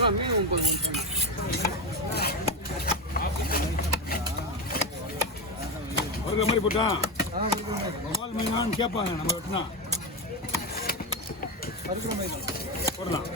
ஒரு மாதிரி போட்டான் பால் மீனான்னு கேட்பாங்க நம்ம வெட்டினா போடலாம்.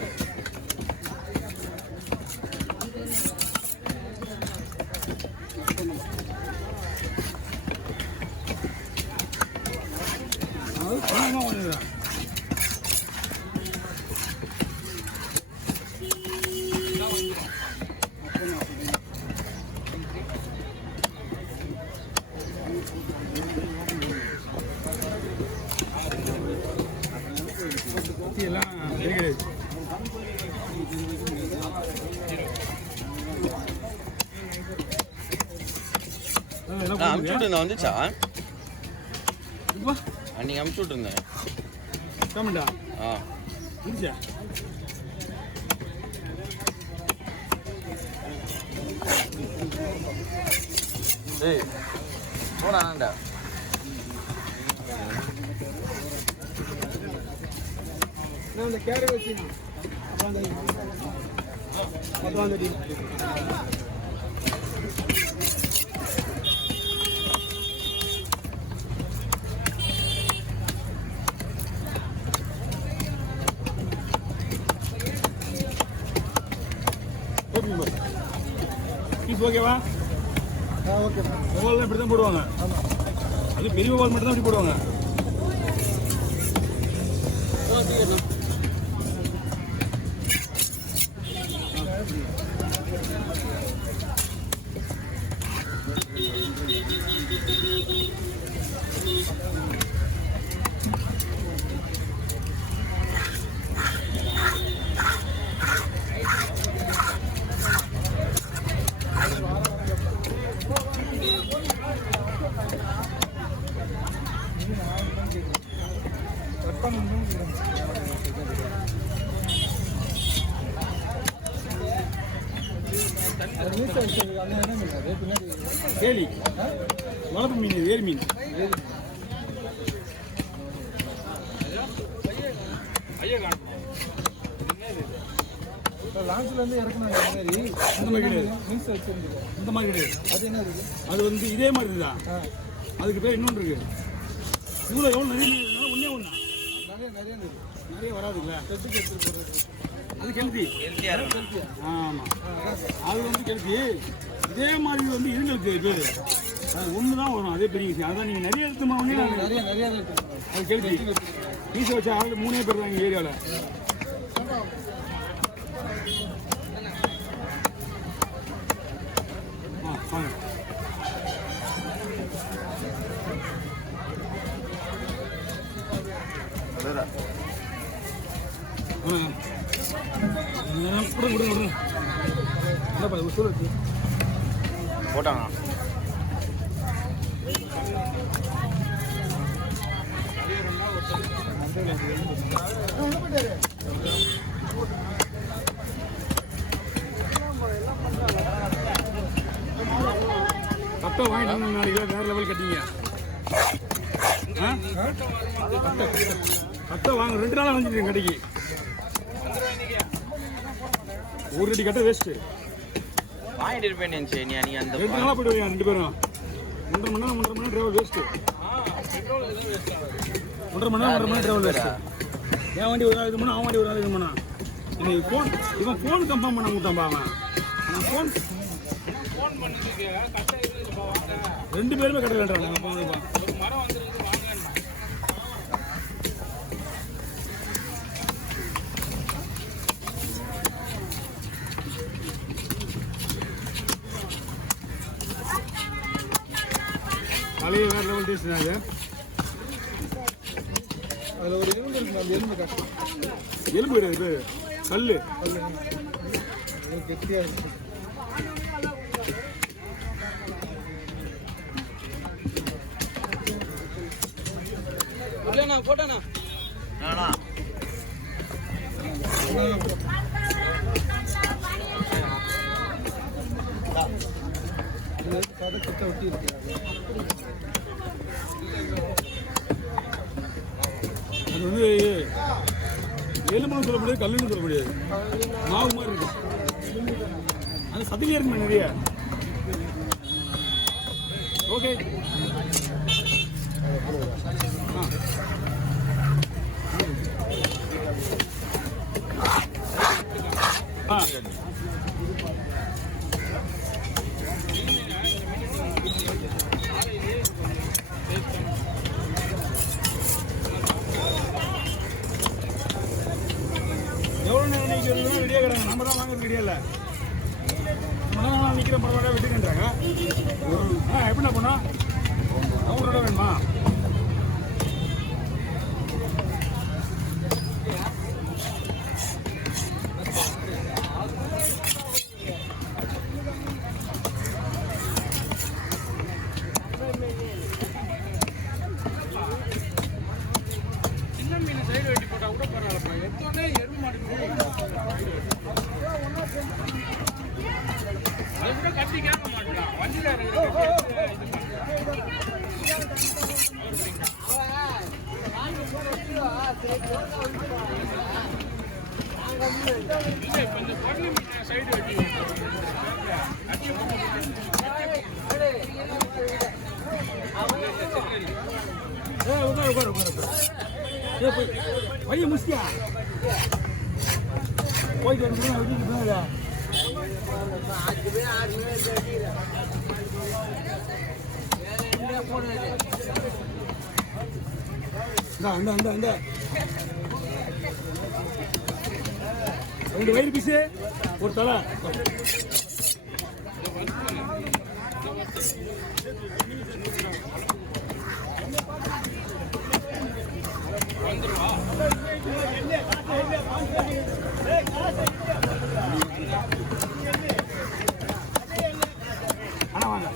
அமுச்சுட்டு வந்துச்சா அன்னைக்கு அமுச்சு விட்டுருந்தேன். ஏய் போடாண்டா இந்த கேரி வச்சு பீஸ் ஓகேவா? ஓகே. மொபைல்லாம் இப்படி தான் போடுவாங்க. அது பெரிய மொபைல் மட்டும் தான் இப்படி போடுவாங்க. கேலி வளர்ப்பு மீன், வேறு மீன். லான்ச்லேருந்து இறக்குனாங்க அந்த மாதிரி கிடையாது. மீன்ஸ் வச்சிருந்தது இந்த மாதிரி கிடையாது. அது என்ன இருக்குது? அது வந்து இதே மாதிரி இருக்குதா? அதுக்கு பேர் இன்னொன்று இருக்குது. இவ்வளோ எவ்வளோ நிறைய மீன் ஒன்றே ஒன்றா நிறைய வராதுங்களா? செட்டுக்கு எடுத்துகிட்டு போகிறது அது கெல்த்தி. ஆமாம், அது வந்து கெல்த்தி. இதே மாதிரி வந்து இதுங்களுக்கு பேர் அது ஒன்று தான் வரும். அதே பெரிய விஷயம். அதான் நீங்கள் நிறைய எடுத்து நிறைய அது கெல்த்தி. பீஸை வச்சா ஆள் 3 பேர் தான் எங்கள் ஏரியாவில். வாங்க. போட்டாங்க கட்டை வாங்கிட்டு நாளைக்கு வேற லெவல் கட்டிங்க. கட்டை வாங்க 2 நாளாக வாங்கிட்டு கடைக்கு. ஒரு அடி கட்டை வேஸ்ட்டு வாங்கிட்டு இருப்பேன். நீ அந்த 2 நாளாக போய்ட்டு வாங்க 2 பேரும். 1.5 மணி நேரம் டிராவல் வேஸ்ட்டு. 1.5 மணி நேரம் டிராவல் வேஸ்ட்டு. என் வண்டி ஒரு நாள் இது பண்ணா, அவன் வண்டி ஒரு நாள் இது பண்ணா. இன்னைக்கு இவன் ஃபோன் கன்ஃபார்ம் பண்ண விட்டான்பா. அவன் ஃபோன் பண்ணதுக்கு 2 பேருமே கட்டலைன்றாங்க. காலையில் வேறு லெவல் டேஸ்ட் அது. அதில் ஒரு எலும்பு இருக்கு. அந்த எலும்பு கஷ்டம். எலும்பு கிடையாது, கல் கெட்டியாக இருக்கு. போட்டேண்ணா கிட்ட ஒட்டி இருக்கு. அது வந்து எலும்பு சொல்ல முடியாது, கல்லுன்னு சொல்ல முடியாது. மாவு மாதிரி இருக்கு. அது சத்திலே இருக்குமே நிறைய. ஓகே. எவ்வளோ நேரம் நிற்கிறது ரெடியாக கிடங்க. நம்ம தான் வாங்குறது ரெடியாக இல்லை. நம்ம நிற்கிற பரவாயில்ல வெட்டுக்கின்றாங்க. எப்படின்னா போனா அவங்களோட வேணுமா? சின்ன மீன் சைடு வெட்டி போட்டா கூட பரவாயில்ல. எத்தோடனே எருவு மாடு கட்டி கேட்க மாட்டேன். வண்டியில் சைடு வெட்டி உட்காரு பையன் முஸ்தியா போயிட்டு வந்து அந்த ரெண்டு வயிறு பீஸு ஒரு தலை. அண்ணா வாங்க.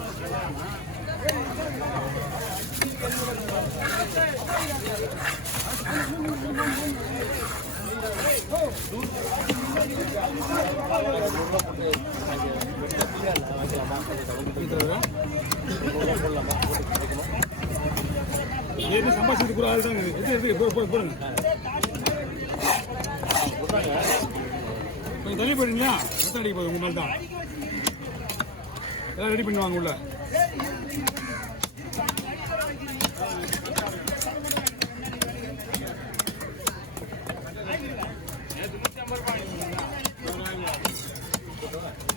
சம்பாஷத்துக்கு ஒரு ஆள் தாங்க. போடுங்க கொஞ்சம் தள்ளி போயிடுங்களா? ரத்தம் அடிக்க போகுது உங்க மேல் தான். எல்லாம் ரெடி பண்ணுவாங்க உள்ள. ₹150